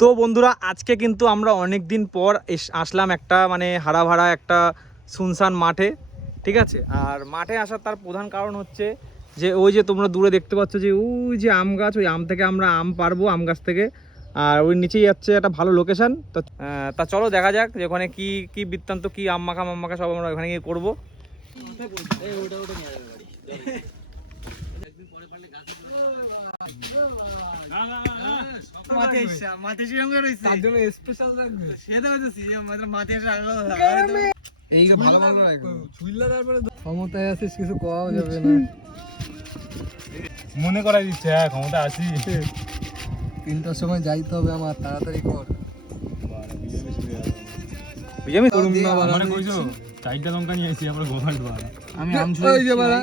তো বন্ধুরা আজকে কিন্তু আমরা অনেক দিন পর আসলাম একটা মানে হারাভাড়া একটা শুনশান মাঠে, ঠিক আছে। আর মাঠে আসার তার প্রধান কারণ হচ্ছে যে ওই যে তোমরা দূরে দেখতে পাচ্ছ যে ওই যে আম গাছ, ওই আম থেকে আমরা আম পারবো আম গাছ থেকে। আর ওই নিচেই যাচ্ছে একটা ভালো লোকেশন। তো তা চলো দেখা যাক যে ওখানে কি কি বৃত্তান্ত, কি আম মাখা সব আমরা ওখানে গিয়ে করবো। ক্ষমতায় আছিস, কিছু কওয়া যাবে না। মনে করাই দিচ্ছে, হ্যাঁ ক্ষমতা আছি। 3টার সময় যাইতে হবে আমার, তাড়াতাড়ি কর। চারটা লঙ্কা নিয়ে আসি আমরা গোমাল। আমি আম ছুঁই যে বাড়া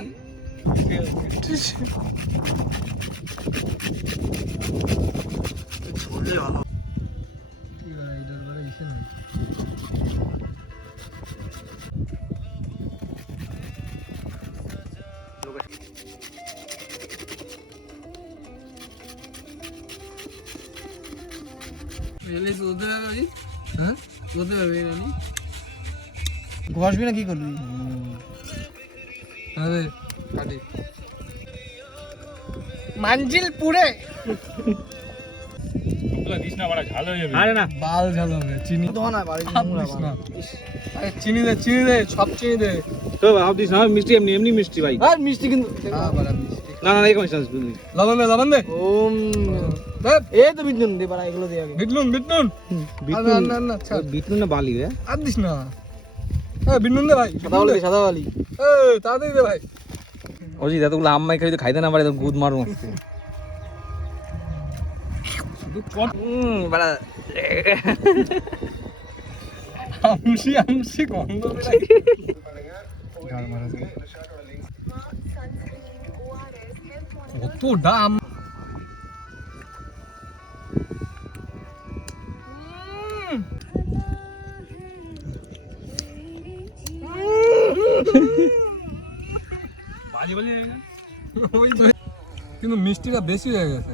ঘষবি না কি করবি? মানজিল পুরে আরে না বাল ঝাল হবে, চিনি তো না বাড়ি না। আরে চিনি দে, চিনি দে, সব চিনি দে। তো ভাবছিস না মিষ্টি, এমনি এমনি মিষ্টি ভাই। আর মিষ্টি কিন্তু বাড়া মিষ্টি না না এই কোন চান্স বুঝলি। লবণ দে, লবণ দে। ওম এই তো বিটনুন দে বাড়া, এগুলো দে আগে। বিটনুন বিটনুন বিটনুন না না ছাড়, বিটনুন না বালি রে। আর দিস না। এ বিটনুন দে ভাই, সাদা বালি দে, সাদা বালি। এ তাড়াতাড়ি দে ভাই। ওজি এতগুলো আম মাই খাইতে খাইতে না পারে তো গুদ মারু মস্ত। বাড়া আমসি আমসি গন্ধ বেরাই। কত দাম। কিন্তু মিষ্টিটা বেশি হয়ে গেছে।